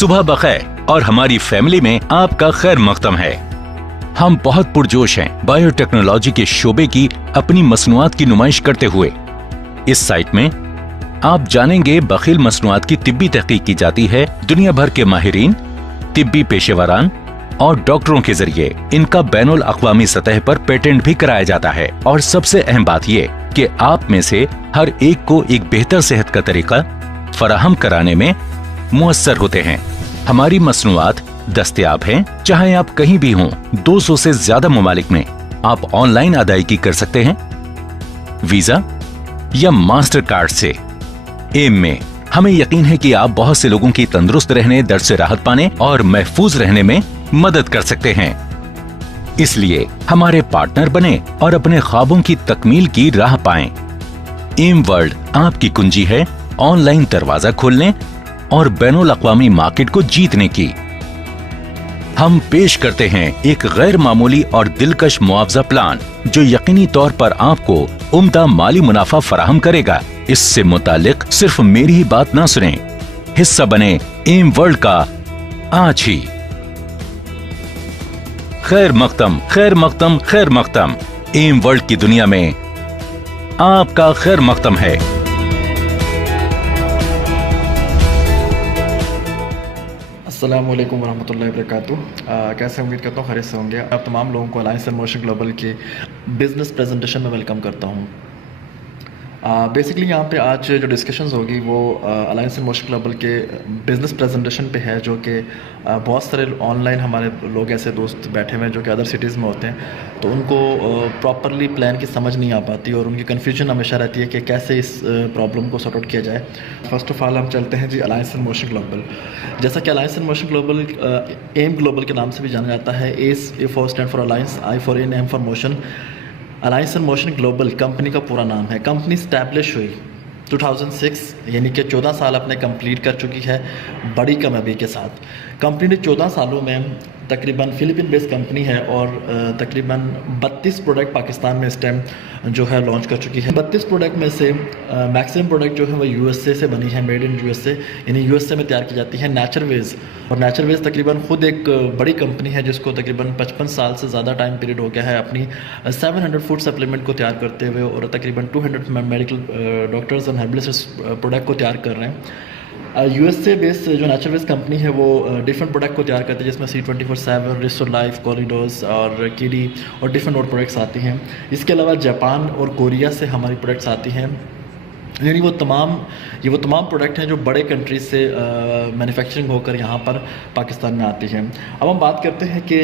सुबह बखैर और हमारी फैमिली में आपका खैर मकदम है। हम बहुत पुरजोश हैं बायोटेक्नोलॉजी के शोबे की अपनी मसनूआत की नुमाइश करते हुए। इस साइट में आप जानेंगे बखील मसनूआत की तिब्बी तहकीक की जाती है दुनिया भर के माहिरीन, तिब्बी पेशेवरान और डॉक्टरों के जरिए इनका बैनुल अक़वामी सतह पर पेटेंट भी कराया जाता है। और सबसे अहम बात ये कि आप में से हर एक को एक बेहतर सेहत का तरीका फराहम कराने में मुयस्सर होते हैं। हमारी मसनूआत दस्तयाब हैं, चाहे आप कहीं भी हों। 200 से ज्यादा ममालिक में आप ऑनलाइन अदायगी कर सकते हैं, वीजा या मास्टर कार्ड से। एम में हमें यकीन है कि आप बहुत से लोगों की तंदुरुस्त रहने, दर्द से राहत पाने और महफूज रहने में मदद कर सकते हैं। इसलिए हमारे पार्टनर बने और अपने ख्वाबों की तकमील की राह पाएं। एम वर्ल्ड आपकी कुंजी है ऑनलाइन दरवाजा खोलने और बैनुल अक़वामी मार्केट को जीतने की। हम पेश करते हैं एक गैर मामूली और दिलकश मुआवजा प्लान जो यकीनी तौर पर आपको उम्दा माली मुनाफा फराहम करेगा। इससे मुतालिक सिर्फ मेरी ही बात ना सुने, हिस्सा बने एम वर्ल्ड का आज ही। खैर मकदम, खैर मकदम, खैर मकदम। एम वर्ल्ड की दुनिया में आपका खैर मकदम है। अस्सलामुअलैकुम वरहमतुल्लाहि वबरकातुहू। कैसे उम्मीद करता हूँ खैरियत से होंगे। आप तमाम लोगों को अलायंस इन मोशन ग्लोबल के बिज़नेस प्रेजेंटेशन में वेलकम करता हूँ। बेसिकली यहाँ पे आज जो डिस्कशंस होगी वो अलायंस इन मोशन ग्लोबल के बिज़नेस प्रेजेंटेशन पे है, जो कि बहुत सारे ऑनलाइन हमारे लोग ऐसे दोस्त बैठे हुए हैं जो कि अदर सिटीज़ में होते हैं, तो उनको प्रॉपरली प्लान की समझ नहीं आ पाती और उनकी कन्फ्यूजन हमेशा रहती है कि कैसे इस प्रॉब्लम को सॉर्ट आउट किया जाए। फर्स्ट ऑफ ऑल हम चलते हैं जी अलायंस इन मोशन ग्लोबल। जैसा कि alliance in motion global M global के नाम से भी जाना जाता है। A for stand for alliance, I for in, M for motion. Alliance in motion global company का पूरा नाम है। कंपनी स्टैब्लिश हुई 2006, यानी कि 14 साल अपने कंप्लीट कर चुकी है बड़ी कामयाबी के साथ। कंपनी ने 14 सालों में तकरीबन फ़िलिपिन बेस्ड कंपनी है और तकरीबन 32 प्रोडक्ट पाकिस्तान में इस टाइम जो है लॉन्च कर चुकी है। 32 प्रोडक्ट में से मैक्सिमम प्रोडक्ट जो है वो यूएसए से बनी है, मेड इन यूएसए, यानी यूएसए में तैयार की जाती है। नेचरवेज, और नेचरवेज तकरीबन ख़ुद एक बड़ी कंपनी है जिसको तकरीबन 55 साल से ज़्यादा टाइम पीरियड हो गया है अपनी 700 फूड सप्लीमेंट को तैयार करते हुए, और तकरीबन 200 medical doctors and herbalist product को तैयार कर रहे हैं। यूएसए बेस्ड जो नेचरवेज कंपनी है वो डिफरेंट प्रोडक्ट को तैयार करती है, जिसमें C24/7, रिस्टोर लाइफ, कॉरिडोर्स और किडी और डिफरेंट और प्रोडक्ट्स आती हैं। इसके अलावा जापान और कोरिया से हमारी प्रोडक्ट्स आती हैं, यानी वो तमाम प्रोडक्ट हैं जो बड़े कंट्रीज से मैन्युफैक्चरिंग होकर यहाँ पर पाकिस्तान में आती हैं। अब हम बात करते हैं कि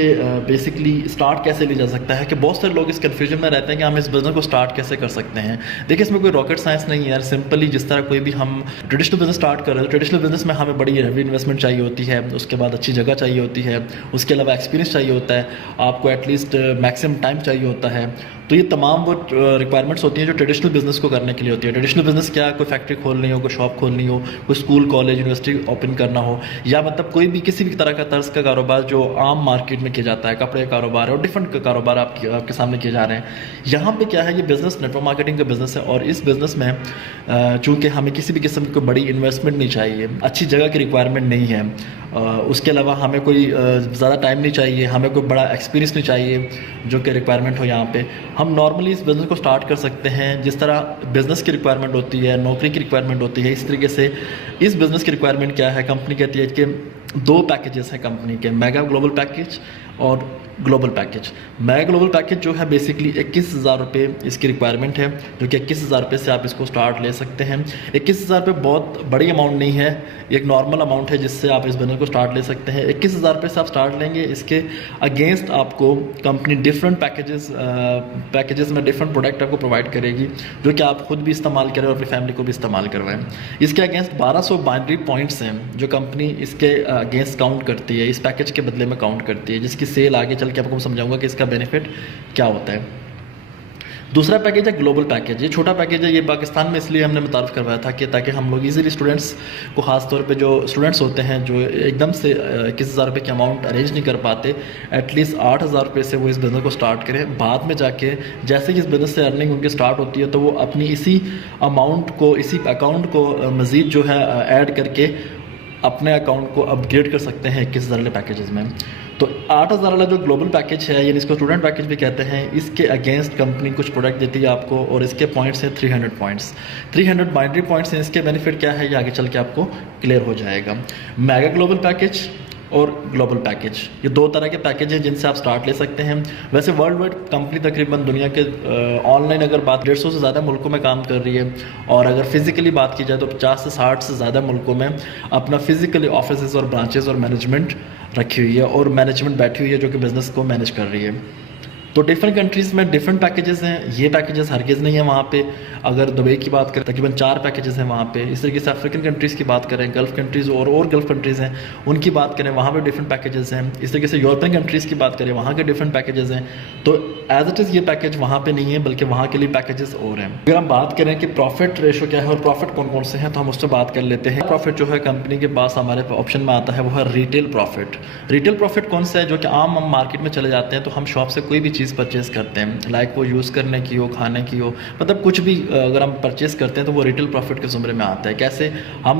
बेसिकली स्टार्ट कैसे लिया जा सकता है, कि बहुत सारे लोग इस कन्फ्यूजन में रहते हैं कि हम इस बिज़नेस को स्टार्ट कैसे कर सकते हैं। देखिए, इसमें कोई रॉकेट साइंस नहीं है यार। सिंपली जिस तरह कोई भी हम ट्रेडिशनल बिज़नेस स्टार्ट कर रहे हैं, ट्रेडिशनल बिज़नेस में हमें बड़ी हैवी इन्वेस्टमेंट चाहिए होती है, उसके बाद अच्छी जगह चाहिए होती है, उसके अलावा एक्सपीरियंस चाहिए होता है, आपको एटलीस्ट मैक्सिमम टाइम चाहिए होता है। तो ये तमाम वो रिक्वायरमेंट्स होती हैं जो ट्रेडिशनल बिज़नेस को करने के लिए होती है। ट्रेडिशनल बिज़नेस क्या, कोई फैक्ट्री खोलनी हो, कोई शॉप खोलनी हो, कोई स्कूल, कॉलेज, यूनिवर्सिटी ओपन करना हो, या मतलब कोई भी किसी भी तरह का तर्ज का कारोबार जो आम मार्केट में किया जाता है, कपड़े का कारोबार और डिफरेंट कारोबार आपके सामने किए जा रहे हैं। यहाँ पे क्या है, ये बिज़नेस नेटवर्क मार्केटिंग का बिज़नेस है, और इस बिज़नेस में चूँकि हमें किसी भी किस्म की बड़ी इन्वेस्टमेंट नहीं चाहिए, अच्छी जगह की रिक्वायरमेंट नहीं है, उसके अलावा हमें कोई ज़्यादा टाइम नहीं चाहिए, हमें कोई बड़ा एक्सपीरियंस नहीं चाहिए जो कि रिक्वायरमेंट हो यहाँ पे। हम नॉर्मली इस बिज़नेस को स्टार्ट कर सकते हैं जिस तरह बिज़नेस की रिक्वायरमेंट होती है, नौकरी की रिक्वायरमेंट होती है, इस तरीके से इस बिज़नेस की रिक्वायरमेंट क्या है। कंपनी कहती है कि 2 पैकेजेस हैं कंपनी के, मेगा ग्लोबल पैकेज और global package. Mega global package जो है बेसिकली 21,000 रुपये इसकी रिक्वायरमेंट है, जो कि 21,000 रुपये से आप इसको स्टार्ट ले सकते हैं। 21,000 रुपये बहुत बड़ी अमाउंट नहीं है, एक नॉर्मल अमाउंट है जिससे आप इस बिजनेस को स्टार्ट ले सकते हैं। 21,000 रुपये से आप स्टार्ट लेंगे, इसके अगेंस्ट आपको कंपनी डिफरेंट पैकेजेस में डिफरेंट प्रोडक्ट आपको प्रोवाइड करेगी, जो कि आप खुद भी इस्तेमाल करें और अपनी फैमिली को भी इस्तेमाल करवाएं। इसके अगेंस्ट 1200 बाइनरी पॉइंट्स हैं जो कंपनी इसके अगेंस्ट काउंट करती है, इस पैकेज के बदले में काउंट करती है, जिसकी सेल आगे चल के आपको समझाऊंगा कि इसका बेनिफिट क्या होता है। दूसरा पैकेज है ग्लोबल पैकेज। ये छोटा पैकेज है, ये पाकिस्तान में इसलिए हमने मुतारफ़ करवाया था कि ताकि हम लोग इजीली स्टूडेंट्स को, ख़ास तौर पे जो स्टूडेंट्स होते हैं जो एकदम से 21,000 रुपये की अमाउंट अरेंज नहीं कर पाते, एटलीस्ट 8,000 रुपये से वो इस बिज़नेस को स्टार्ट करें। बाद में जाके जैसे ही इस बिज़नेस से अर्निंग उनकी स्टार्ट होती है तो वो अपनी इसी अमाउंट को, इसी अकाउंट को मज़ीद जो है ऐड करके अपने अकाउंट को अपग्रेड कर सकते हैं 21,000 वाले पैकेजेस में। तो 8,000 वाला जो ग्लोबल पैकेज है, यानी इसको स्टूडेंट पैकेज भी कहते हैं, इसके अगेंस्ट कंपनी कुछ प्रोडक्ट देती है आपको और इसके पॉइंट्स हैं 300 पॉइंट्स, 300 बाइनरी पॉइंट्स हैं। इसके बेनिफिट क्या है ये आगे चल के आपको क्लियर हो जाएगा। मेगा ग्लोबल पैकेज और ग्लोबल पैकेज, ये दो तरह के पैकेज हैं जिनसे आप स्टार्ट ले सकते हैं। वैसे वर्ल्ड वाइड कंपनी तकरीबन दुनिया के ऑनलाइन अगर बात 150 से ज़्यादा मुल्कों में काम कर रही है, और अगर फिजिकली बात की जाए तो 50 से 60 से ज़्यादा मुल्कों में अपना फिजिकली ऑफिस और ब्रांचेस और मैनेजमेंट रखी हुई है, और मैनेजमेंट बैठी हुई है जो कि बिज़नेस को मैनेज कर रही है। तो डिफरेंट कंट्रीज़ में डिफरेंट पैकेजेस हैं। ये पैकेजेस हरगिज़ नहीं है वहाँ पे। अगर दुबई की बात करें तकरीबन 4 पैकेजेस हैं वहाँ पे। इस तरीके से अफ्रीकन कंट्रीज़ की बात करें, गल्फ़ कंट्रीज़ और गल्फ़ कंट्रीज़ हैं उनकी बात करें, वहाँ पे डिफरेंट पैकेजेस हैं। इस तरीके से यूरोपियन कंट्रीज़ की बात करें, वहाँ के डिफरेंट पैकेजेस हैं। तो एज इट इज़ ये पैकेज वहाँ पे नहीं है, बल्कि वहाँ के लिए पैकेजेस और हैं। अगर हम बात करें कि प्रॉफिट रेशो क्या है और प्रॉफिट कौन कौन से हैं, तो हम उससे बात कर लेते हैं। प्रॉफिट जो है कंपनी के पास हमारे ऑप्शन में आता है वो है रिटेल प्रॉफिट। रिटेल प्रॉफिट कौन सा है? जो कि आम हम मार्केट में चले जाते हैं तो हम शॉप से कोई भी चीज़ परचेज़ करते हैं, लाइक वो यूज़ करने की हो, खाने की हो, मतलब कुछ भी अगर हम परचेस करते हैं तो वो रिटेल प्रॉफिट के ज़ुमरे में आता है। कैसे? हम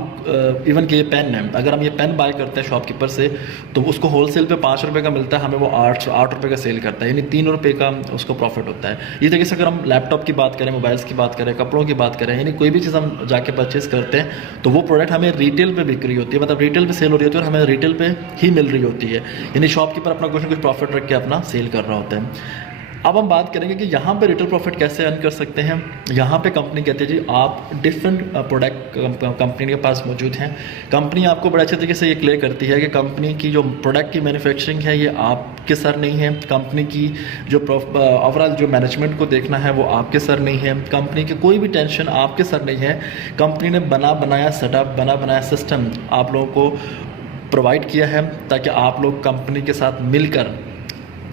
इवन कि ये पेन है, अगर हम ये पेन बाय करते हैं शॉपकीपर से तो उसको होलसेल पे 5 रुपये का मिलता है, हमें वो 8 रुपये का सेल करता है, यानी 3 रुपये का उसको प्रॉफिट होता है। इस तरीके से अगर हम लैपटॉप की बात करें, मोबाइल्स की बात करें, कपड़ों की बात करें, यानी कोई भी चीज़ हम जाके परचेस करते हैं तो वो प्रोडक्ट हमें रिटेल पे बिक रही होती है, मतलब रिटेल पे सेल हो रही होती है और हमें रिटेल पे ही मिल रही होती है, यानी शॉपकीपर अपना कुछ ना कुछ प्रॉफिट रख के अपना सेल कर रहा होता है। अब हम बात करेंगे कि यहाँ पे रिटेल प्रॉफिट कैसे अर्न कर सकते हैं। यहाँ पे कंपनी कहती है जी आप डिफरेंट प्रोडक्ट कंपनी के पास मौजूद हैं। कंपनी आपको बड़े अच्छे तरीके से ये क्लियर करती है कि कंपनी की जो प्रोडक्ट की मैन्युफैक्चरिंग है ये आपके सर नहीं है, कंपनी की जो ओवरऑल जो मैनेजमेंट को देखना है वो आपके सर नहीं है, कंपनी की कोई भी टेंशन आपके सर नहीं है। कंपनी ने बना बनाया सेटअप, बना बनाया सिस्टम आप लोगों को प्रोवाइड किया है ताकि आप लोग कंपनी के साथ मिलकर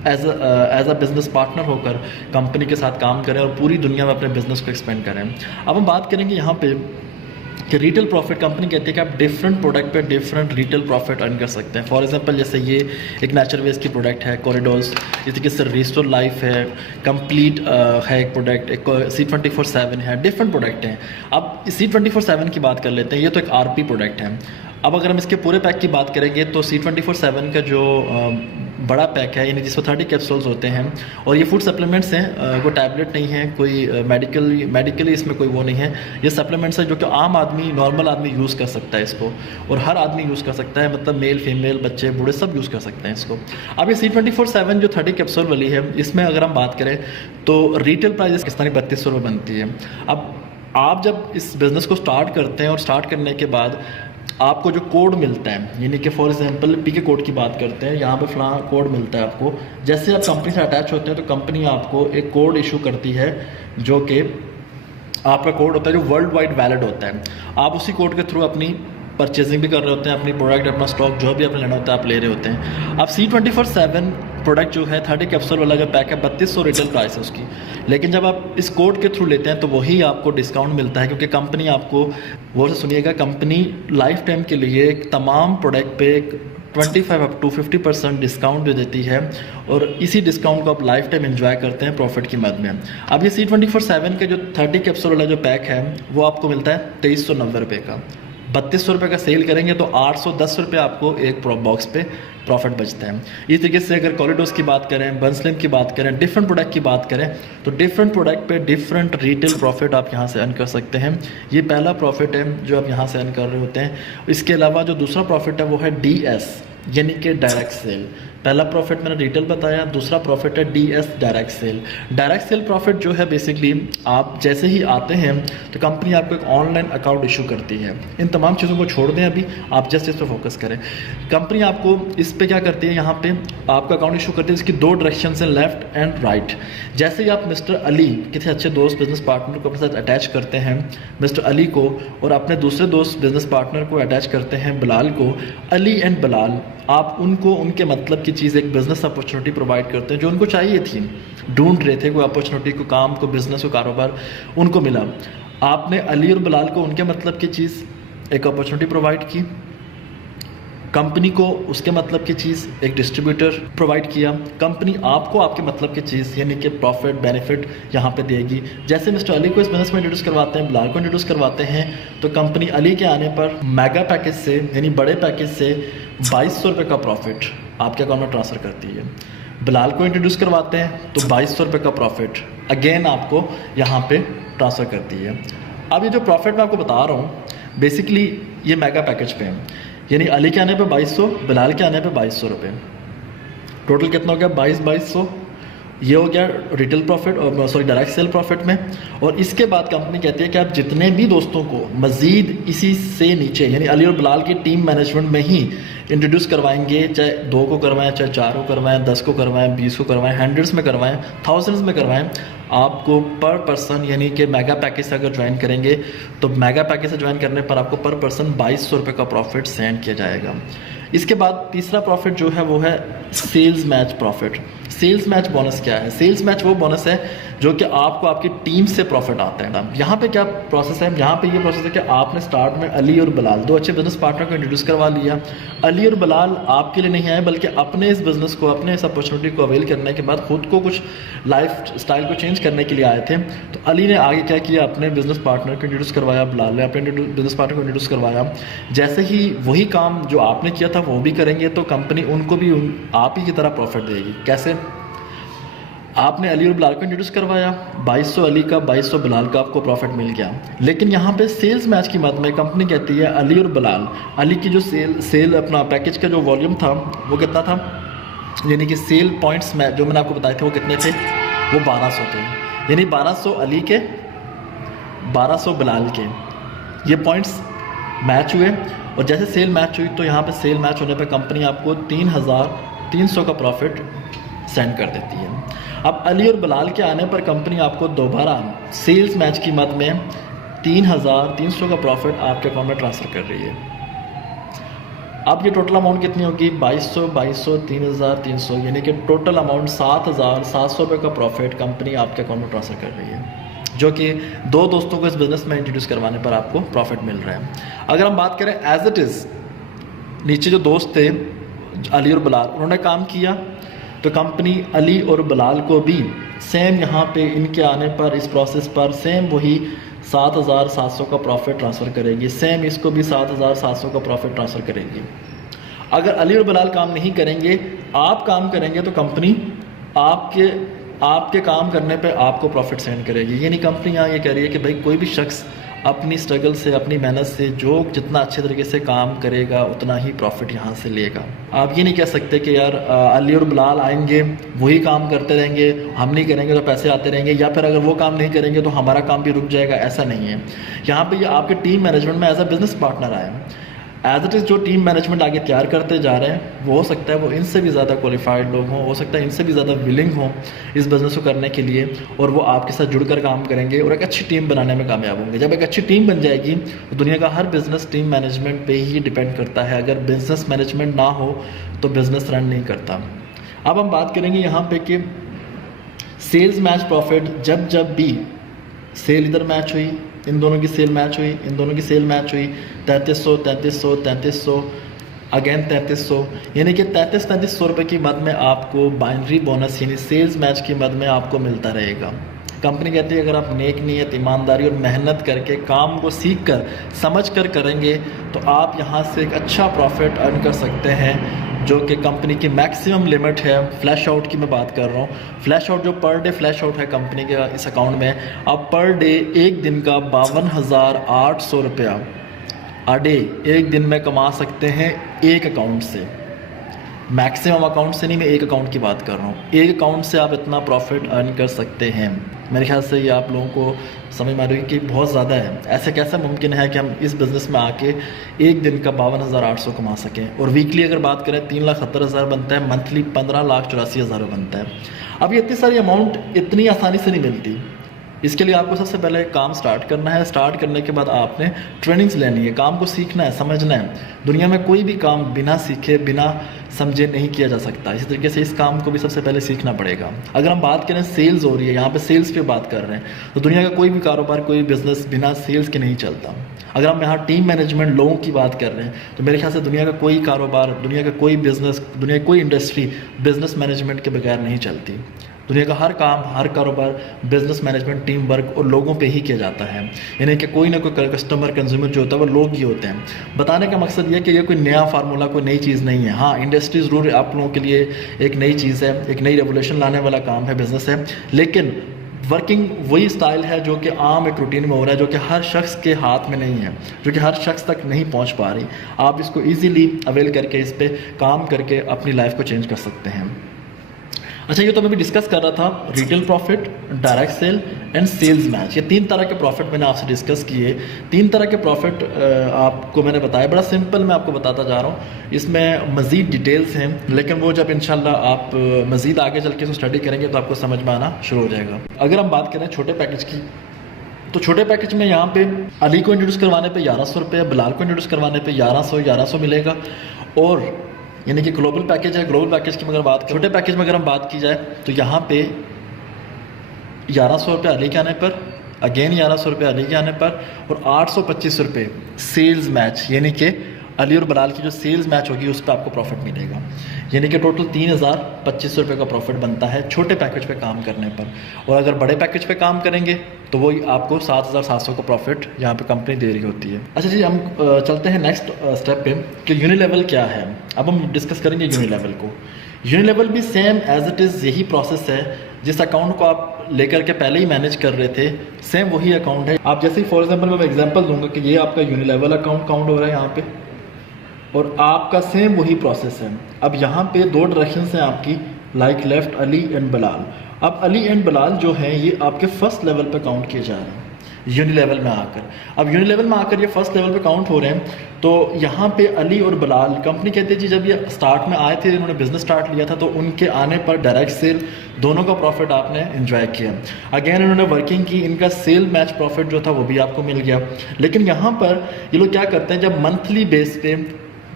एज अ बिज़नेस पार्टनर होकर कंपनी के साथ काम करें और पूरी दुनिया में अपने बिज़नेस को एक्सपेंड करें। अब हम बात करेंगे यहाँ पे कि रिटेल प्रॉफिट कंपनी कहती है कि आप डिफरेंट प्रोडक्ट पे डिफरेंट रिटेल प्रॉफिट अर्न कर सकते हैं। फॉर एग्जांपल जैसे ये एक नेचर वेस्ट की प्रोडक्ट है कॉरिडोर्स, इस तरीके से रिस्टोर लाइफ है, कंप्लीट है एक प्रोडक्ट, एक C24/7 है, डिफरेंट प्रोडक्ट हैं। अब C24/7 की बात कर लेते हैं, ये तो एक RP प्रोडक्ट है। अब अगर हम इसके पूरे पैक की बात करेंगे तो C24/7 का जो बड़ा पैक है, यानी जिसमें 30 कैप्सूल्स होते हैं और ये फूड सप्लीमेंट्स हैं, वो टैबलेट नहीं है, कोई मेडिकली इसमें कोई वो नहीं है, ये सप्लीमेंट्स है जो कि आम आदमी, नॉर्मल आदमी यूज़ कर सकता है इसको, और हर आदमी यूज़ कर सकता है, मतलब मेल फीमेल बच्चे बूढ़े सब यूज़ कर सकते हैं इसको। अब ये C24/7 जो 30 कैप्सूल वाली है, इसमें अगर हम बात करें तो रिटेल प्राइस पाकिस्तानी 3200 रुपये बनती है। अब आप जब इस बिज़नेस को स्टार्ट करते हैं और स्टार्ट करने के बाद आपको जो कोड मिलता है, यानी कि फॉर एग्जांपल PK कोड की बात करते हैं, यहाँ पे फला कोड मिलता है आपको। जैसे आप कंपनी से अटैच होते हैं तो कंपनी आपको एक कोड इशू करती है जो कि आपका कोड होता है जो वर्ल्ड वाइड वैलिड होता है। आप उसी कोड के थ्रू अपनी परचेजिंग भी कर रहे होते हैं, अपनी प्रोडक्ट, अपना स्टॉक जो भी आपने लेना होता है आप ले रहे होते हैं। अब C24/7 प्रोडक्ट जो है 30 कैप्सूल वाला जो पैक है 3200 रिटेल प्राइस है उसकी, लेकिन जब आप इस कोड के थ्रू लेते हैं तो वही आपको डिस्काउंट मिलता है, क्योंकि कंपनी आपको, वो से सुनिएगा, कंपनी लाइफ टाइम के लिए तमाम प्रोडक्ट पे 25 अप टू 50% डिस्काउंट दे देती है, और इसी डिस्काउंट को आप लाइफ टाइम एंजॉय करते हैं प्रॉफिट की मद में। अब ये C24/7 का जो 30 कैप्सूल वाला जो पैक है वो आपको मिलता है 2390 रुपये का। 3200 रुपये का सेल करेंगे तो 810 रुपये आपको एक बॉक्स पे प्रॉफिट बचता है। इस तरीके से अगर कॉरिडोर्स की बात करें, बंसलिम की बात करें, डिफरेंट प्रोडक्ट की बात करें तो डिफरेंट प्रोडक्ट पे डिफरेंट रिटेल प्रॉफिट आप यहाँ से अर्न कर सकते हैं। ये पहला प्रॉफिट है जो आप यहाँ से अर्न कर रहे होते हैं। इसके अलावा जो दूसरा प्रॉफिट है वो है DS, यानी कि डायरेक्ट सेल। पहला प्रॉफिट मैंने रिटेल बताया, दूसरा प्रॉफिट है DS डायरेक्ट सेल। डायरेक्ट सेल प्रॉफिट जो है बेसिकली आप जैसे ही आते हैं तो कंपनी आपको एक ऑनलाइन अकाउंट इशू करती है। इन तमाम चीज़ों को छोड़ दें, अभी आप जस्ट इस पर फोकस करें। कंपनी आपको इस पे क्या करती है, यहाँ पे आपका अकाउंट इशू करती है। इसकी 2 डायरेक्शन है, लेफ्ट एंड राइट। जैसे ही आप मिस्टर अली, किसी अच्छे दोस्त बिजनेस पार्टनर को अपने साथ अटैच करते हैं, मिस्टर अली को, और अपने दूसरे दोस्त बिजनेस पार्टनर को अटैच करते हैं, बिलाल को, अली एंड बिलाल, आप उनको उनके मतलब की चीज़, एक बिज़नेस अपॉर्चुनिटी प्रोवाइड करते हैं जो उनको चाहिए थी, ढूंढ रहे थे कोई अपॉर्चुनिटी, को काम, को बिज़नेस, को कारोबार, उनको मिला। आपने अली और बिलाल को उनके मतलब की चीज़, एक अपॉर्चुनिटी प्रोवाइड की। कंपनी को उसके मतलब की चीज़ एक डिस्ट्रीब्यूटर प्रोवाइड किया, कंपनी आपको आपके मतलब की चीज़ यानी कि प्रॉफिट बेनिफिट यहाँ पे देगी। जैसे मिस्टर अली को इस बिजनेस में इंट्रोड्यूस करवाते हैं, बिलाल को इंट्रोड्यूस करवाते हैं, तो कंपनी अली के आने पर मेगा पैकेज से यानी बड़े पैकेज से 2200 रुपये का प्रॉफिट आपके अकाउंट में ट्रांसफ़र करती है। बिलाल को इंट्रोड्यूस करवाते हैं तो 2200 रुपये का प्रॉफिट अगेन आपको यहाँ पे ट्रांसफ़र करती है। अब ये जो प्रॉफिट मैं आपको बता रहा हूँ बेसिकली ये मेगा पैकेज पे है, यानी अली के आने पे 2200, बिलाल के आने पे 2200 रुपये, टोटल कितना हो गया 2200। ये हो गया रिटेल प्रॉफिट और सॉरी डायरेक्ट सेल प्रॉफिट में। और इसके बाद कंपनी कहती है कि आप जितने भी दोस्तों को मज़ीद इसी से नीचे यानी अली और बिलाल की टीम मैनेजमेंट में ही इंट्रोड्यूस करवाएंगे, चाहे 2 को करवाएं, चाहे 4 को करवाएं, 10 को करवाएं, 20 को करवाएं, हंड्रेड्स में करवाएं, थाउजेंड्स में करवाएं, आपको पर पर्सन यानी कि मेगा पैकेज से अगर ज्वाइन करेंगे तो मेगा पैकेज से ज्वाइन करने पर आपको पर पर्सन 2200 रुपये का प्रॉफिट सेंड किया जाएगा। इसके बाद तीसरा प्रॉफिट जो है वो है sales match profit. Sales match bonus क्या है? सेल्स मैच वो बोनस है जो कि आपको आपकी टीम से प्रॉफिट आता है। यहाँ पे क्या प्रोसेस है? यहाँ पे ये प्रोसेस है कि आपने स्टार्ट में अली और बिलाल 2 अच्छे बिजनेस पार्टनर को इंट्रोड्यूस करवा लिया। अली और बिलाल आपके लिए नहीं आए बल्कि अपने इस बिज़नेस को, अपने इस अपॉर्चुनिटी को अवेल करने के बाद खुद को कुछ लाइफ स्टाइल को चेंज करने के लिए आए थे। तो अली ने आगे क्या किया, अपने बिजनेस पार्टनर को इंट्रोड्यूस करवाया, बिलाल ने अपने बिजनेस पार्टनर को इंट्रोड्यूस करवाया। जैसे ही वही काम जो आपने किया था वो भी करेंगे तो कंपनी उनको भी आप ही की तरह प्रॉफिट देगी। कैसे? आपने अली और बिलाल को इंट्रोड्यूस करवाया, 2200 अली का 2200 बिलाल का आपको प्रॉफिट मिल गया। लेकिन यहाँ पे सेल्स मैच की मद में कंपनी कहती है अली और बिलाल, अली की जो सेल अपना पैकेज का जो वॉल्यूम था वो कितना था, यानी कि सेल पॉइंट्स में जो मैंने आपको बताए थे वो कितने थे, वो 1200 थे। यानी 1200 अली के, 1200 बिलाल के, ये पॉइंट्स मैच हुए। और जैसे सेल मैच हुई तो यहाँ पे सेल मैच होने पे कंपनी आपको 3300 का प्रॉफिट सेंड कर देती है। अब अली और बिलाल के आने पर कंपनी आपको दोबारा सेल्स मैच की मद में 3300 का प्रॉफिट आपके अकाउंट में ट्रांसफ़र कर रही है। अब ये टोटल अमाउंट कितनी होगी? 2200, 3300, यानी कि टोटल अमाउंट 7700 रुपये का प्रॉफिट कंपनी आपके अकाउंट में ट्रांसफ़र कर रही है, जो कि 2 दोस्तों को इस बिज़नेस में इंट्रोड्यूस करवाने पर आपको प्रॉफिट मिल रहा है। अगर हम बात करें एज इट इज़, नीचे जो दोस्त थे अली और बिलाल, उन्होंने काम किया तो कंपनी अली और बिलाल को भी सेम यहाँ पे इनके आने पर इस प्रोसेस पर सेम वही 7700 का प्रॉफिट ट्रांसफ़र करेगी, सेम इसको भी 7700 का प्रॉफिट ट्रांसफ़र करेगी। अगर अली और बिलाल काम नहीं करेंगे, आप काम करेंगे तो कंपनी आपके काम करने पे आपको प्रॉफिट सेंड करेगी। यानी कंपनी यहाँ ये कह रही है कि भाई कोई भी शख्स अपनी स्ट्रगल से, अपनी मेहनत से जो जितना अच्छे तरीके से काम करेगा उतना ही प्रॉफिट यहाँ से लेगा। आप ये नहीं कह सकते कि यार अली और बिलाल आएंगे वही काम करते रहेंगे, हम नहीं करेंगे तो पैसे आते रहेंगे, या फिर अगर वो काम नहीं करेंगे तो हमारा काम भी रुक जाएगा। ऐसा नहीं है। यहाँ पे ये आपके टीम मैनेजमेंट में एज अ बिजनेस पार्टनर आए हैं। एज इट इज़ जो टीम मैनेजमेंट आगे तैयार करते जा रहे हैं वो हो सकता है वो इनसे भी ज़्यादा क्वालिफाइड लोग हों, हो सकता है इनसे भी ज़्यादा विलिंग हों इस बिज़नेस को करने के लिए, और वो आपके साथ जुड़कर काम करेंगे और एक अच्छी टीम बनाने में कामयाब होंगे। जब एक अच्छी टीम बन जाएगी तो दुनिया का हर बिज़नेस टीम मैनेजमेंट पे ही डिपेंड करता है। अगर बिज़नेस मैनेजमेंट ना हो तो बिज़नेस रन नहीं करता। अब हम बात करेंगे यहाँ पे कि सेल्स मैच प्रॉफिट, जब भी सेल इधर मैच हुई, इन दोनों की सेल मैच हुई, इन दोनों की सेल मैच हुई, 3300 अगेन 3300, यानी कि 3300 रुपये की मद में आपको बाइनरी बोनस यानी सेल्स मैच की मद में आपको मिलता रहेगा। कंपनी कहती है अगर आप नेक नीयत, ईमानदारी और मेहनत करके काम को सीख कर समझ कर करेंगे तो आप यहाँ से एक अच्छा प्रॉफिट अर्न कर सकते हैं, जो कि कंपनी की मैक्सिमम लिमिट है। फ्लैश आउट की मैं बात कर रहा हूँ। फ्लैश आउट जो पर डे फ्लैश आउट है कंपनी के इस अकाउंट में, आप पर डे एक दिन का 52,800 रुपया अ डे एक दिन में कमा सकते हैं एक अकाउंट से। मैक्सिमम अकाउंट से नहीं, मैं एक अकाउंट की बात कर रहा हूँ। एक अकाउंट से आप इतना प्रॉफिट अर्न कर सकते हैं। मेरे ख्याल से ये आप लोगों को समझ में आ रही है कि बहुत ज़्यादा है। ऐसे कैसे मुमकिन है कि हम इस बिज़नेस में आके एक दिन का 52,800 कमा सकें, और वीकली अगर बात करें 3,70,000 बनता है, मंथली 15,84,000 बनता है। अब ये इतनी सारी अमाउंट इतनी आसानी से नहीं मिलती। इसके लिए आपको सबसे पहले काम स्टार्ट करना है। स्टार्ट करने के बाद आपने ट्रेनिंग्स लेनी है, काम को सीखना है, समझना है। दुनिया में कोई भी काम बिना सीखे, बिना समझे नहीं किया जा सकता। इसी तरीके से इस काम को भी सबसे पहले सीखना पड़ेगा। अगर हम बात करें सेल्स हो रही है, यहाँ पे सेल्स पे बात कर रहे हैं, तो दुनिया का कोई भी कारोबार, कोई बिजनेस बिना सेल्स के नहीं चलता। अगर हम यहाँ टीम मैनेजमेंट, लोगों की बात कर रहे हैं, तो मेरे ख्याल से दुनिया का कोई कारोबार, दुनिया का कोई बिजनेस, दुनिया की कोई इंडस्ट्री बिजनेस मैनेजमेंट के बगैर नहीं चलती। दुनिया का हर काम, हर कारोबार बिजनेस मैनेजमेंट, टीम वर्क और लोगों पे ही किया जाता है। यानी कि कोई ना कोई कस्टमर, कंज्यूमर जो होता है वो लोग ही होते हैं। बताने का मकसद ये कि ये कोई नया फार्मूला, कोई नई चीज़ नहीं है। हाँ, इंडस्ट्री ज़रूर आप लोगों के लिए एक नई चीज़ है, एक नई रेवोल्यूशन लाने वाला काम है, बिजनेस है, लेकिन वर्किंग वही स्टाइल है जो कि आम एक रूटीन में हो रहा है, जो कि हर शख्स के हाथ में नहीं है, जो कि हर शख्स तक नहीं पहुंच पा रही। आप इसको इजीली अवेल करके, इस पे काम करके अपनी लाइफ को चेंज कर सकते हैं। अच्छा, ये तो मैं भी डिस्कस कर रहा था retail profit, direct sale and sales match. ये 3 तरह के प्रॉफिट मैंने आपसे डिस्कस किए। 3 तरह के प्रॉफिट आपको मैंने बताया, बड़ा सिंपल मैं आपको बताता जा रहा हूँ। इसमें मज़ीद डिटेल्स हैं, लेकिन वो जब इंशाल्लाह आप मज़ीद आगे चल के स्टडी करेंगे तो आपको समझ में आना शुरू हो जाएगा। अगर हम बात करें छोटे पैकेज की, तो छोटे पैकेज में यहाँ पे अली को इंट्रोड्यूस करवाने पे 1100 रुपये, बिलाल को इंट्रोड्यूस करवाने पे 1100 मिलेगा। और यानी कि ग्लोबल पैकेज है। ग्लोबल पैकेज की अगर बात, छोटे पैकेज में अगर हम बात की जाए तो यहाँ पे 1100 रुपये अली के आने पर, अगेन 1100 रुपये अली के आने पर, और 825 रुपये सेल्स मैच, यानी कि अली और बिलाल की जो सेल्स मैच होगी उस पर आपको प्रॉफिट मिलेगा। यानी कि टोटल 3025 रुपये का प्रॉफिट बनता है छोटे पैकेज पे काम करने पर। और अगर बड़े पैकेज पे काम करेंगे तो वही आपको 7700 का प्रॉफिट यहाँ पे कंपनी दे रही होती है। अच्छा जी, हम चलते हैं नेक्स्ट स्टेप पे कि यूनिलेवल क्या है। अब हम डिस्कस करेंगे यूनिलेवल को। यूनिलेवल भी सेम एज इट इज़ यही प्रोसेस है। जिस अकाउंट को आप लेकर के पहले ही मैनेज कर रहे थे, सेम वही अकाउंट है। आप जैसे ही फॉर एग्जाम्पल मैं एग्जाम्पल दूंगा कि ये आपका यूनिलेवल अकाउंट काउंट हो रहा है यहाँ पे, और आपका सेम वही प्रोसेस है। अब यहाँ पे 2 डायरेक्शन हैं आपकी, like left Ali and Bilal. अब अली एंड बिलाल जो हैं ये आपके फर्स्ट लेवल पे काउंट किए जा रहे हैं यूनिलेवल में आकर। अब यूनिलेवल में आकर ये फर्स्ट लेवल पे काउंट हो रहे हैं, तो यहाँ पे अली और बिलाल, कंपनी कहती है जी जब ये स्टार्ट में आए थे, इन्होंने बिजनेस स्टार्ट लिया था, तो उनके आने पर डायरेक्ट सेल दोनों का प्रॉफिट आपने एंजॉय किया। अगेन इन्होंने वर्किंग की, इनका सेल मैच प्रॉफिट जो था वो भी आपको मिल गया। लेकिन यहाँ पर ये लोग क्या करते हैं, जब मंथली बेस पे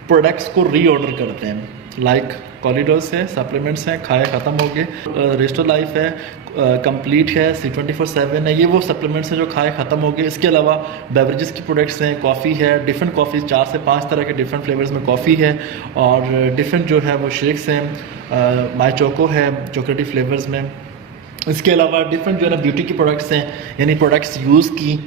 प्रोडक्ट्स को रीऑर्डर करते हैं, लाइक कॉरिडोर्स है, सप्लीमेंट्स हैं, खाए ख़त्म हो गए, रेस्टो लाइफ है, कंप्लीट है, C24/7 है, ये वो सप्लीमेंट्स हैं जो खाए ख़त्म हो गए। इसके अलावा बेवरेजेस की प्रोडक्ट्स हैं, कॉफ़ी है, डिफरेंट कॉफ़ी, 4 से 5 तरह के डिफरेंट फ्लेवर्स में कॉफ़ी है, और डिफरेंट जो है वो शेक्स हैं, माई चोको है चॉकलेटी फ्लेवर्स में। इसके अलावा डिफरेंट जो है ना ब्यूटी की प्रोडक्ट्स हैं, यानी प्रोडक्ट्स यूज़ की,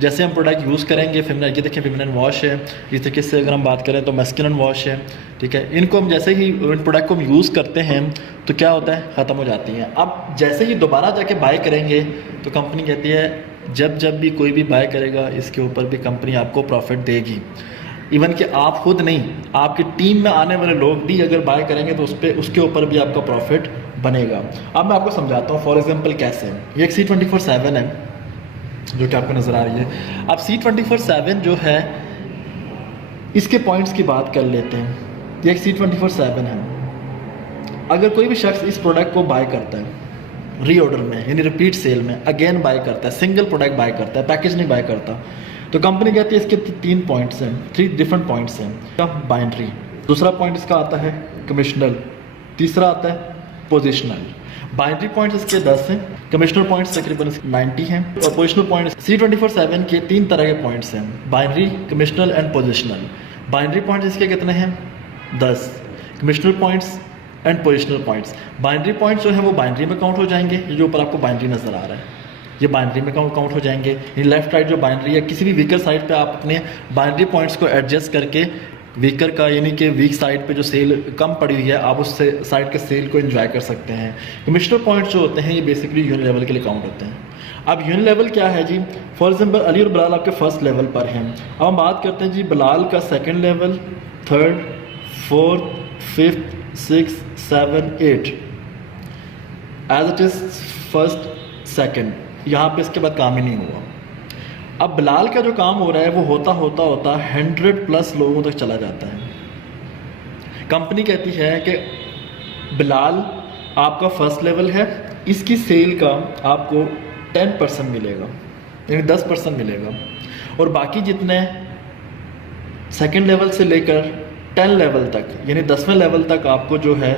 जैसे हम प्रोडक्ट यूज़ करेंगे, फेमिनिन, ये देखिए फेमिनिन वॉश है, इस तरीके से अगर हम बात करें तो मैस्कुलिन वॉश है, ठीक है। इनको हम जैसे ही इन प्रोडक्ट को हम यूज़ करते हैं तो क्या होता है, ख़त्म हो जाती हैं। अब जैसे ही दोबारा जाके बाय करेंगे तो कंपनी कहती है जब भी कोई भी बाय करेगा इसके ऊपर भी कंपनी आपको प्रॉफिट देगी। इवन कि आप खुद नहीं, आपकी टीम में आने वाले लोग भी अगर बाय करेंगे तो उसके ऊपर भी आपका प्रॉफिट बनेगा। अब मैं आपको समझाता हूँ फॉर एग्जाम्पल कैसे। ये एक C24/7 है जो कि आपको नज़र आ रही है। अब C24/7 जो है, इसके पॉइंट्स की बात कर लेते हैं। ये एक C24/7 है। अगर कोई भी शख्स इस प्रोडक्ट को बाय करता है रीऑर्डर में, यानी रिपीट सेल में, अगेन बाय करता है, सिंगल प्रोडक्ट बाय करता है, पैकेज नहीं बाय करता, तो कंपनी कहती है इसके 3 पॉइंट्स हैं, 3 डिफरेंट पॉइंट्स हैं। बाइनरी, दूसरा पॉइंट इसका आता है कमिश्नल, तीसरा आता है पोजिशनल। बाइनरी पॉइंट्स इसके 10 हैं, कमिश्नल पॉइंट्स तकरीबन 90 हैं, और पोजिशनल पॉइंट्स C24/7 के 3 तरह के पॉइंट्स हैं, बाइनरी, कमिश्नल एंड पोजिशनल। बाइनरी पॉइंट्स इसके कितने हैं, 10, कमिश्नल points and positional points. Binary points जो है वो बाइनरी में काउंट हो जाएंगे, ये जो ऊपर आपको बाइनरी नज़र आ रहा है ये बाइनरी में काउंट हो जाएंगे। ये लेफ्ट राइट जो बाइनरी है, किसी भी वीकर साइड पे आप अपने बाइनरी पॉइंट्स को एडजस्ट करके वीकर का, यानी कि वीक साइड पे जो सेल कम पड़ी हुई है, आप उस साइड के सेल को एंजॉय कर सकते हैं। कमिश्नल पॉइंट्स जो होते हैं ये बेसिकली यूनिट लेवल के लिए काउंट होते हैं। अब यूनिट लेवल क्या है जी, फॉर एग्जाम्पल अली और बिलाल आपके फर्स्ट लेवल पर हैं। अब हम बात करते हैं जी बिलाल का second level, 3rd, 4th, 5th, 6th, 7th, 8 as it is 1st, 2nd, यहाँ पे इसके बाद काम ही नहीं हुआ। अब बिलाल का जो काम हो रहा है वो होता 100+ लोगों तक चला जाता है। कंपनी कहती है कि बिलाल आपका फर्स्ट लेवल है, इसकी सेल का आपको 10% मिलेगा, यानी 10% मिलेगा। और बाकी जितने सेकंड लेवल से लेकर 10 लेवल तक, यानी 10वें लेवल तक आपको जो है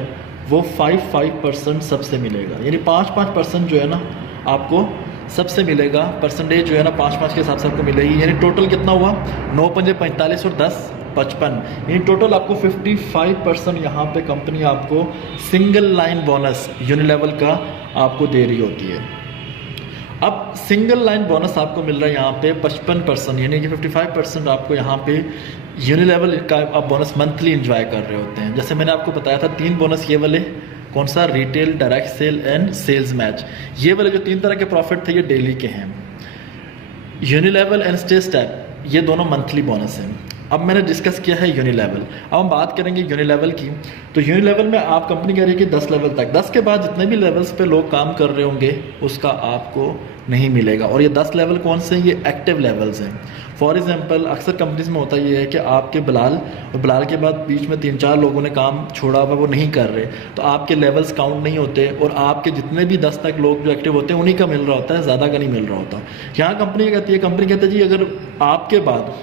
वो 5% सबसे मिलेगा, यानी 5% जो है ना आपको सबसे मिलेगा। परसेंटेज जो है ना 5 के हिसाब से आपको मिलेगी, यानी टोटल कितना हुआ 9 पंजे 45 और 10 55, यानी टोटल आपको 55% यहाँ पे कंपनी आपको सिंगल लाइन बोनस यूनिलेवल का आपको दे रही होती है। अब सिंगल लाइन बोनस आपको मिल रहा है यहाँ पे 55%, यानी कि 55% आपको यहाँ पे यूनिलेवल का आप बोनस मंथली एंजॉय कर रहे होते हैं। जैसे मैंने आपको बताया था 3 बोनस ये वाले, कौन सा, retail, direct sale and sales match, ये वाले जो 3 तरह के प्रॉफिट थे ये डेली के हैं। यूनिलेवल एंड स्टे स्टेप ये दोनों मंथली बोनस हैं। अब मैंने डिस्कस किया है यूनिलेवल, अब हम बात करेंगे यूनिलेवल की। तो यूनिलेवल में आप कंपनी कह रही है कि 10 लेवल तक, 10 के बाद जितने भी लेवल्स पे लोग काम कर रहे होंगे उसका आपको नहीं मिलेगा। और ये 10 लेवल कौन से हैं, ये एक्टिव लेवल्स हैं। फॉर एग्जांपल अक्सर कंपनीज में होता ये है कि आपके बिलाल और बिलाल के बाद बीच में 3-4 लोगों ने काम छोड़ा हुआ, वो नहीं कर रहे, तो आपके लेवल्स काउंट नहीं होते और आपके जितने भी 10 तक लोग जो एक्टिव होते हैं उन्हीं का मिल रहा होता है, ज़्यादा का नहीं मिल रहा होता। यहाँ कंपनी कहती है, कंपनी कहती है जी अगर आपके बाद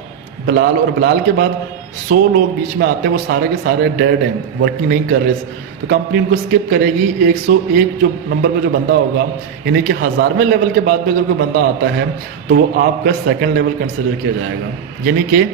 बिलाल और बिलाल के बाद 100 लोग बीच में आते हैं, वो सारे के सारे डेड हैं, वर्किंग नहीं कर रहे, तो कंपनी उनको स्किप करेगी। 101 जो नंबर पे जो बंदा होगा, यानी कि 1000वें लेवल के बाद भी अगर कोई बंदा आता है तो वो आपका सेकंड लेवल कंसिडर किया जाएगा। यानी कि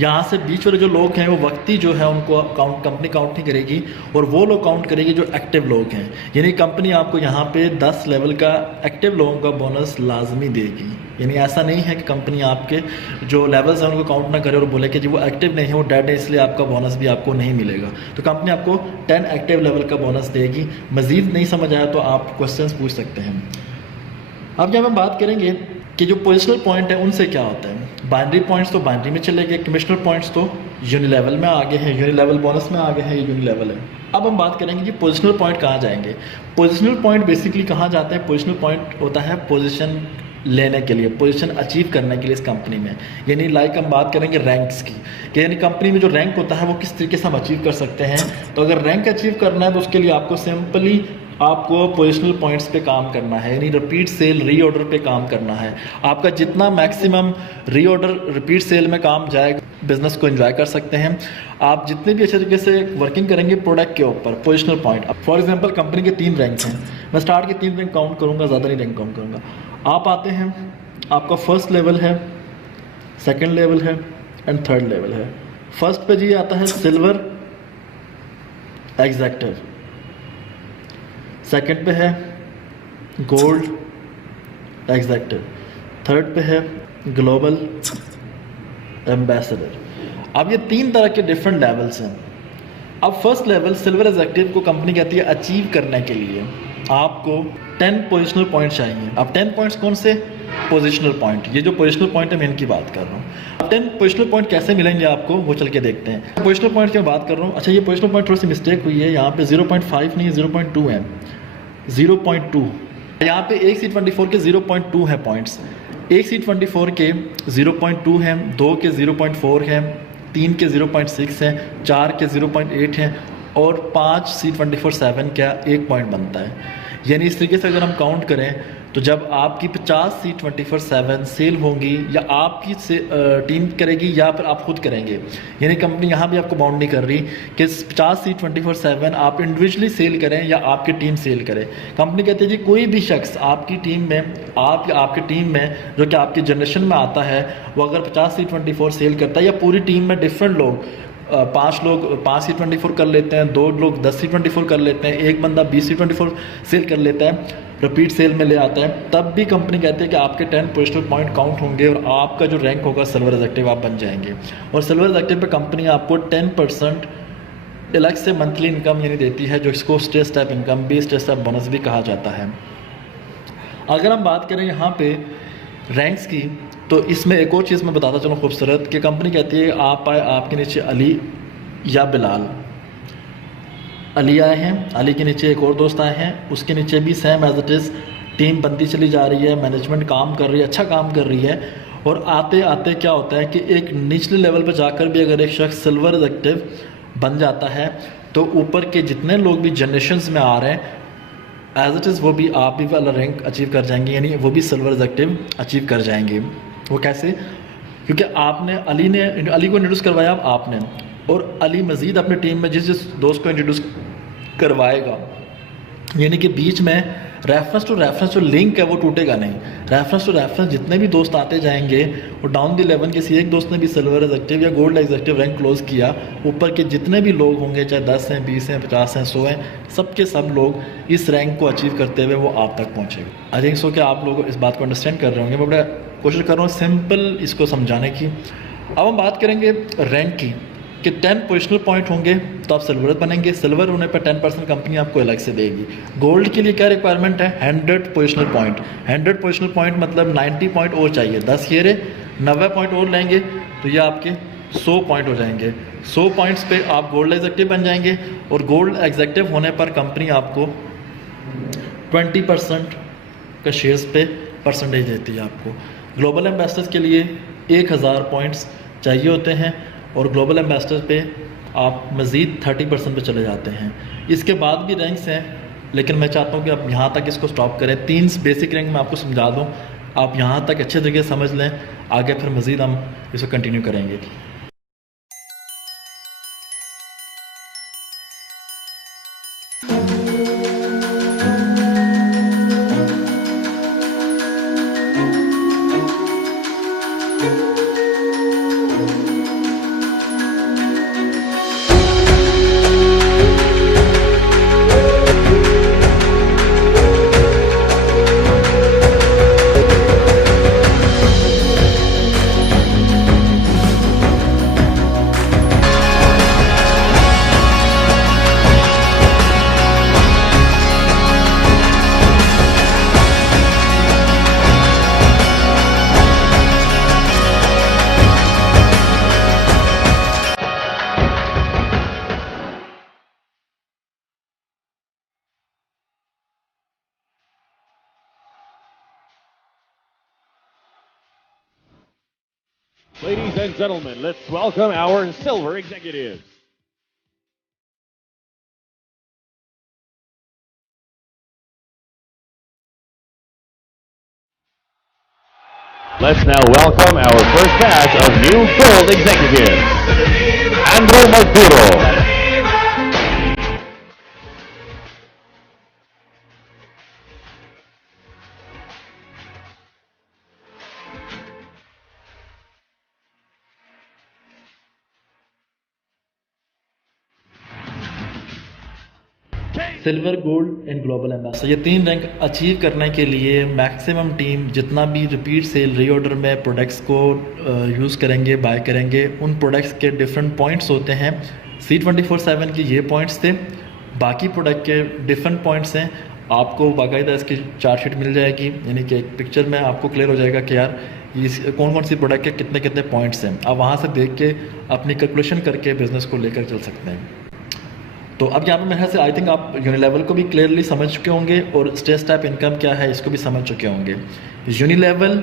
यहाँ से बीच वाले जो लोग हैं वो वक्ती जो है उनको कंपनी काउंट नहीं करेगी और वो लोग काउंट करेगी जो एक्टिव लोग हैं। यानी कंपनी आपको यहाँ पे 10 लेवल का एक्टिव लोगों का बोनस लाजमी देगी। यानी ऐसा नहीं है कि कंपनी आपके जो लेवल्स हैं उनको काउंट ना करे और बोले कि जी वो एक्टिव नहीं है, वो डेड है, इसलिए आपका बोनस भी आपको नहीं मिलेगा। तो कंपनी आपको 10 एक्टिव लेवल का बोनस देगी। मज़ीद नहीं समझ आया तो आप क्वेश्चंस पूछ सकते हैं। अब जब हम बात करेंगे कि जो पोजिशनल पॉइंट है उनसे क्या होता है, बाइनरी पॉइंट्स तो बाइनरी में चले गए, कमिश्नल पॉइंट्स तो यूनिलेवल में आगे हैं, यूनिलेवल बोनस में आगे हैं, ये यूनिलेवल है। अब हम बात करेंगे कि पोजिशनल पॉइंट कहाँ जाएंगे। पोजिशनल पॉइंट बेसिकली कहाँ जाते हैं, पोजिशनल पॉइंट होता है पोजीशन लेने के लिए, पोजीशन अचीव करने के लिए इस कंपनी में। यानी लाइक हम बात करेंगे रैंक्स की, कि यानी कंपनी में जो रैंक होता है वो किस तरीके से हम अचीव कर सकते हैं। तो अगर रैंक अचीव करना है तो उसके लिए आपको सिंपली आपको पोजिशनल पॉइंट्स पे काम करना है, यानी रिपीट सेल रीऑर्डर पे काम करना है। आपका जितना मैक्सिमम रीऑर्डर रिपीट सेल में काम जाएगा, बिजनेस को एंजॉय कर सकते हैं आप। जितने भी अच्छे तरीके से वर्किंग करेंगे प्रोडक्ट के ऊपर, positional point. For example company के 3 रैंक हैं, मैं स्टार्ट के 3 रैंक काउंट करूँगा, ज़्यादा नहीं रैंक काउंट करूँगा। आप आते हैं, आपका फर्स्ट लेवल है, सेकेंड लेवल है एंड थर्ड लेवल है। फर्स्ट पे जी आता है सिल्वर एग्जेक्टिव, सेकंड पे है गोल्ड एग्जेक्टिव, थर्ड पे है ग्लोबल एम्बेसडर। अब ये 3 तरह के डिफरेंट लेवल्स हैं। अब फर्स्ट लेवल सिल्वर एग्जेक्टिव को कंपनी कहती है अचीव करने के लिए आपको 10 पोजिशनल पॉइंट चाहिए। अब 10 पॉइंट्स कौन से, पोजिशनल पॉइंट। ये जो पोजिशनल पॉइंट है मैं इनकी बात कर रहा हूँ। अब 10 पोजिशनल पॉइंट कैसे मिलेंगे आपको वो चल के देखते हैं। पोजिशनल पॉइंट की मैं बात कर रहा हूँ। अच्छा, ये पोजिशनल पॉइंट थोड़ी सी मिस्टेक हुई है, यहाँ पे 0.5 नहीं है, 0.2 है, 0.2। यहाँ पे एक C24 के 0.2 है पॉइंट्स, एक C24 के 0.2 है, 2 के 0.4 है, 3 के 0.6 है, 4 के 0.8 है और 5 C24-7 का 1 पॉइंट बनता है। यानी इस तरीके से अगर हम काउंट करें तो जब आपकी 50 C24-7 सेल होंगी या आपकी टीम करेगी या फिर आप खुद करेंगे, यानी कंपनी यहाँ भी आपको बाउंड नहीं कर रही कि 50 C24-7 आप इंडिविजुअली सेल करें या आपकी टीम सेल करे। कंपनी कहती है जी कोई भी शख्स आपकी टीम में, आप या आपकी टीम में जो कि आपकी जनरेशन में आता है, वो अगर 50 C24 सेल करता है या पूरी टीम में डिफरेंट लोग 5 लोग 5 C24 कर लेते हैं, 2 लोग 10 C24 कर लेते हैं, एक बंदा 20 C24 सेल कर लेता है, रिपीट सेल में ले आता है, तब भी कंपनी कहती है कि आपके 10 पोजिशनल पॉइंट काउंट होंगे और आपका जो रैंक होगा सिल्वर एग्जेक्टिव आप बन जाएंगे। और सिल्वर एग्जेक्टिव पे कंपनी आपको 10% अलग से मंथली इनकम यानी देती है, जो इसको स्टे स्टेप इनकम भी, स्टे स्टेप बोनस भी कहा जाता है। अगर हम बात करें यहाँ पे रैंक्स की, तो इसमें एक और चीज़ मैं बताता चलूँ खूबसूरत, कि कंपनी कहती है आप आए, आपके नीचे अली या बिलाल, अली आए हैं, अली के नीचे एक और दोस्त आए हैं, उसके नीचे भी same as it is team बनती चली जा रही है, मैनेजमेंट काम कर रही है, अच्छा काम कर रही है। और आते आते क्या होता है कि एक निचले लेवल पर जाकर भी अगर एक शख्स सिल्वर एग्जेक्टिव बन जाता है तो ऊपर के जितने लोग भी जनरेशन्स में आ रहे हैं एज इट इज़ वो भी आप भी वाला रैंक अचीव कर जाएंगे, यानी वो भी सिल्वर एग्जेक्टिव अचीव कर जाएंगे। वो कैसे? क्योंकि आपने अली को इंट्रोड्यूस करवाया आपने, और अली मज़ीद अपनी टीम में जिस जिस दोस्त को इंट्रोड्यूस करवाएगा, यानी कि बीच में रेफरेंस टू रेफरेंस जो लिंक है वो टूटेगा नहीं। रेफरेंस टू रेफरेंस जितने भी दोस्त आते जाएंगे, और डाउन द इलेवन किसी एक दोस्त ने भी सिल्वर एग्जेक्टिव या गोल्ड एग्जेक्टिव रैंक क्लोज किया, ऊपर के जितने भी लोग होंगे, चाहे 10 हैं, 20 हैं, 50 हैं, 100 हैं, सबके सब लोग इस रैंक को अचीव करते हुए वो आप तक पहुँचेगा। आई थिंक सो कि आप लोग इस बात को अंडरस्टैंड कर रहे होंगे। मैं बड़ा कोशिश कर रहा हूँ सिंपल इसको समझाने की। अब हम बात करेंगे रैंक की, कि 10 पोजिशनल पॉइंट होंगे तो आप सिल्वर बनेंगे। सिल्वर होने पर 10% कंपनी आपको अलग से देगी। गोल्ड के लिए क्या रिक्वायरमेंट है? 100 पोजिशनल पॉइंट। 100 पोजिशनल पॉइंट मतलब 90 पॉइंट और चाहिए। 10 ये रहे, 90 पॉइंट और लेंगे तो ये आपके 100 पॉइंट हो जाएंगे। 100 पॉइंट्स पे आप गोल्ड एग्जेक्टिव बन जाएंगे, और गोल्ड एग्जेक्टिव होने पर कंपनी आपको 20% का शेयर्स पे परसेंटेज देती है आपको। ग्लोबल एम्बेसडर्स के लिए 1000 पॉइंट्स चाहिए होते हैं, और ग्लोबल एम्बेसडर पे आप मज़ीद 30% पे चले जाते हैं। इसके बाद भी रैंक्स हैं, लेकिन मैं चाहता हूँ कि आप यहाँ तक इसको स्टॉप करें। 3 बेसिक रैंक मैं आपको समझा दूँ, आप यहाँ तक अच्छे तरीके से समझ लें, आगे फिर मज़ीद हम इसको कंटिन्यू करेंगे। Ladies and gentlemen, let's welcome our silver executives. Let's now welcome our first batch of new gold executives. Andrew Magduro. Silver, gold and global ambassador, ये 3 रैंक अचीव करने के लिए मैक्सिमम टीम जितना भी रिपीट सेल रीऑर्डर में products को use करेंगे, bye करेंगे, उन प्रोडक्ट्स के डिफरेंट पॉइंट्स होते हैं। C24/7 की ये पॉइंट्स थे, बाकी प्रोडक्ट के डिफरेंट पॉइंट्स हैं। आपको बाकायदा इसकी चार्ट शीट मिल जाएगी, यानी कि एक पिक्चर में आपको क्लियर हो जाएगा कि यार इस कौन कौन सी प्रोडक्ट के कितने कितने पॉइंट्स हैं। आप वहाँ से देख के अपनी कैलकुलेशन करके बिजनेस को लेकर चल सकते हैं। तो अब यहाँ पर मेरे ख्याल से आई थिंक आप यूनिलेवल को भी क्लियरली समझ चुके होंगे, और स्टेज टाइप इनकम क्या है इसको भी समझ चुके होंगे। यूनिलेवल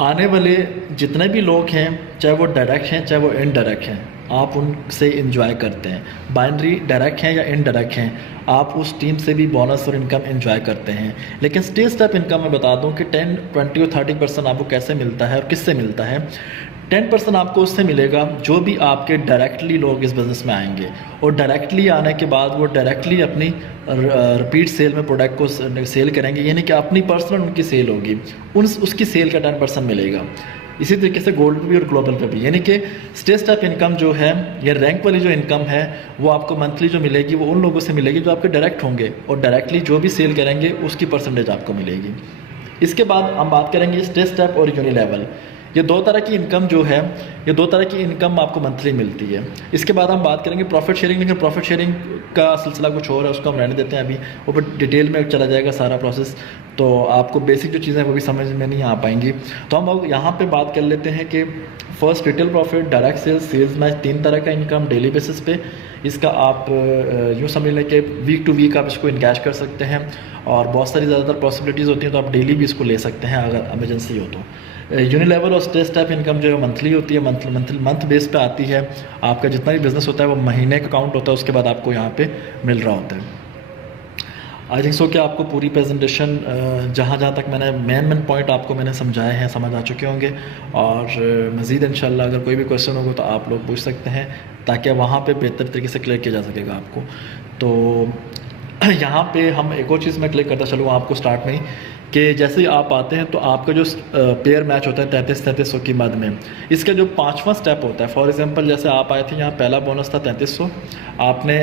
आने वाले जितने भी लोग हैं, चाहे वो डायरेक्ट हैं चाहे वो इनडायरेक्ट हैं, आप उनसे इंजॉय करते हैं। बाइनरी डायरेक्ट हैं या इनडायरेक्ट हैं, आप उस टीम से भी बोनस और इनकम एंजॉय करते हैं। लेकिन स्टेज टाइप इनकम मैं बता दूं कि 10, 20 और 30% आपको कैसे मिलता है और किससे मिलता है। 10% आपको उससे मिलेगा जो भी आपके डायरेक्टली लोग इस बिज़नेस में आएंगे, और डायरेक्टली आने के बाद वो डायरेक्टली अपनी रिपीट सेल में प्रोडक्ट को सेल करेंगे, यानी कि अपनी पर्सनल उनकी सेल होगी, उसकी सेल का 10% मिलेगा। इसी तरीके से गोल्ड पे भी और ग्लोबल पे भी, यानी कि स्टेज टाइप इनकम जो है या रैंक वाली जो इनकम है वो आपको मंथली जो मिलेगी वो उन लोगों से मिलेगी जो आपके डायरेक्ट होंगे, और डायरेक्टली जो भी सेल करेंगे उसकी परसेंटेज आपको मिलेगी। इसके बाद हम बात करेंगे स्टेज टाइप और यूनिलेवल। ये 2 तरह की इनकम जो है, ये 2 तरह की इनकम आपको मंथली मिलती है। इसके बाद हम बात करेंगे प्रॉफिट शेयरिंग, लेकिन प्रॉफिट शेयरिंग का सिलसिला कुछ और है, उसको हम रहने देते हैं अभी, ऊपर डिटेल में चला जाएगा सारा प्रोसेस, तो आपको बेसिक जो चीज़ें वो भी समझ में नहीं आ पाएंगी। तो हम यहाँ पे बात कर लेते हैं कि first retail profit, direct sales, sales match, 3 तरह का इनकम डेली बेसिस पे। इसका आप यूँ समझ लें कि वीक टू वीक आप इसको इनकैश कर सकते हैं, और बहुत सारी ज़्यादातर पॉसिबिलिटीज़ होती हैं, तो आप डेली भी इसको ले सकते हैं अगर एमरजेंसी हो तो। यूनिलेवल और स्टेज टाइप इनकम जो है मंथली होती है, मंथ बेस पे आती है। आपका जितना भी बिजनेस होता है वो महीने का काउंट होता है, उसके बाद आपको यहाँ पे मिल रहा होता है। आई थिंक सो कि आपको पूरी प्रेजेंटेशन जहाँ तक मैंने मेन पॉइंट आपको मैंने समझाए हैं समझ आ चुके होंगे, और मज़ीद इंशाल्लाह अगर कोई भी क्वेश्चन होगा तो आप लोग पूछ सकते हैं, ताकि वहाँ पे बेहतर तरीके से क्लियर किया जा सकेगा आपको। तो यहाँ पे हम एक और चीज़ मैं क्लियर करता चलूँ आपको स्टार्ट में ही, कि जैसे ही आप आते हैं तो आपका जो पेयर मैच होता है 3300 की मद में, इसका जो 5वां स्टेप होता है, फॉर एग्जांपल जैसे आप आए थे यहाँ पहला बोनस था 3300, आपने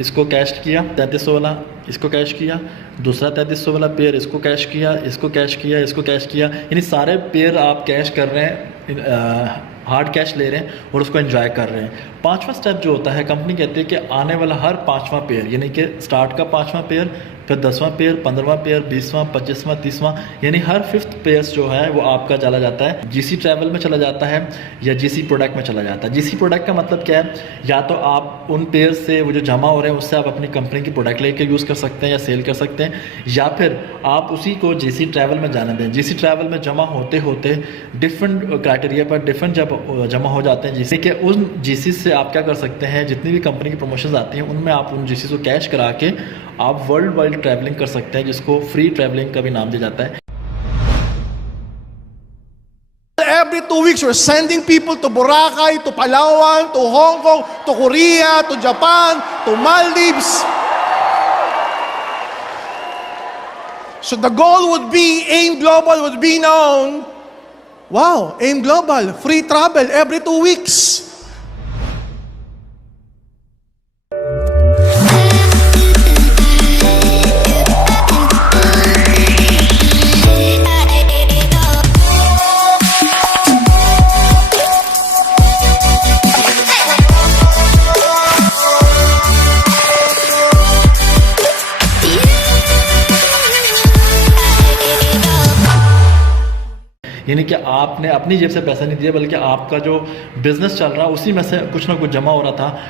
इसको कैश किया 3300 वाला, इसको कैश किया, दूसरा 3300 वाला पेयर इसको कैश किया, इसको कैश किया, इसको कैश किया, यानी सारे पेयर आप कैश कर रहे हैं, हार्ड कैश ले रहे हैं और उसको एंजॉय कर रहे हैं। 5वां स्टेप जो होता है, कंपनी कहती है कि आने वाला हर 5वां पेयर, यानी कि स्टार्ट का 5वां पेयर, फिर 10वां पेयर, 15वां पेयर, 20वां, 25वां, 30वां, यानी हर 5th पेयर्स जो है वो आपका चला जाता है जीसी ट्रैवल में चला जाता है या जीसी प्रोडक्ट में चला जाता है। जीसी प्रोडक्ट का मतलब क्या है, या तो आप उन पेयर से वो जो जमा हो रहे हैं उससे आप अपनी कंपनी की प्रोडक्ट लेके यूज़ कर सकते हैं या सेल कर सकते हैं, या फिर आप उसी को जीसी ट्रैवल में जाने दें। जीसी ट्रैवल में जमा होते होते डिफरेंट क्राइटेरिया पर डिफरेंट जब जमा हो जाते हैं जीसी के, उन जीसी से आप क्या कर सकते हैं, जितनी भी कंपनी की प्रमोशंस आती हैं उनमें आप उन जीसी को कैश करा के आप वर्ल्ड वाइड ट्रैवलिंग कर सकते हैं, जिसको फ्री ट्रैवलिंग का भी नाम दिया जाता है। Every 2 weeks, we're sending people to Boracay, to Palawan, to Hong Kong, to Korea, to Japan, to Maldives. So the goal would be, AIM Global would be known, wow, AIM Global, free travel every 2 weeks. यानी कि आपने अपनी जेब से पैसा नहीं दिया, बल्कि आपका जो बिज़नेस चल रहा है उसी में से कुछ ना कुछ जमा हो रहा था।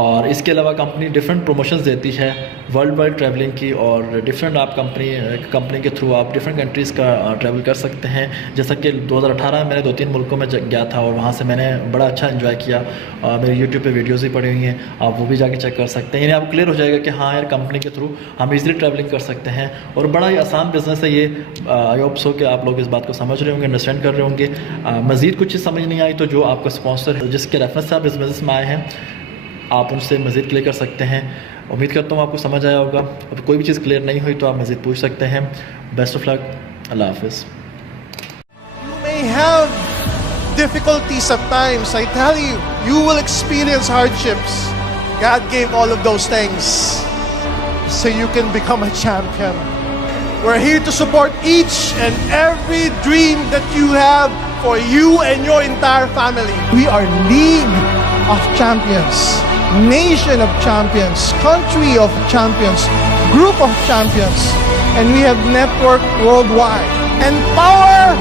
और इसके अलावा कंपनी डिफरेंट प्रमोशंस देती है वर्ल्ड वाइड ट्रैवलिंग की, और डिफरेंट आप कंपनी के थ्रू आप डिफरेंट कंट्रीज़ का ट्रैवल कर सकते हैं। जैसा कि 2018 में मैंने 2-3 मुल्कों में गया था और वहाँ से मैंने बड़ा अच्छा एंजॉय किया। मेरे यूट्यूब पे वीडियोज़ भी पड़ी हुई हैं, आप वो भी जाके चेक कर सकते हैं। यानी आपको क्लियर हो जाएगा कि हाँ यार, कंपनी के थ्रू हम ईज़िली ट्रैवलिंग कर सकते हैं और बड़ा ही आसान बिज़नेस है ये। आई होप सो कि आप लोग इस बात को समझ रहे होंगे, अंडरस्टैंड कर रहे होंगे। मज़ीद कुछ चीज़ समझ नहीं आई तो जो आपका स्पॉन्सर है, जिसके रेफरेंस से आप इस बिज़नेस में आए हैं, आप उनसे मज़ीद क्लियर कर सकते हैं। उम्मीद करता हूँ आपको समझ आया होगा। अब कोई भी चीज़ क्लियर नहीं हुई तो आप मज़ीद पूछ सकते हैं। बेस्ट ऑफ लक, अल्लाह हाफिज़। You may have difficulties at times. I tell you, you will experience hardships. God gave all of those things so you can become a champion. We're here to support each and every dream that you have for you and your entire family. We are League of Champions, Nation of Champions, Country of Champions, Group of Champions, and we have network worldwide. And power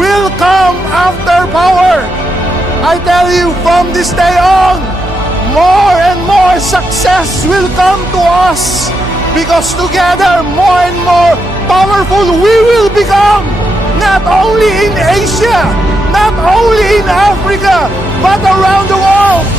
will come after power. I tell you, from this day on, more and more success will come to us, because together more and more powerful we will become, not only in Asia, not only in Africa, but around the world.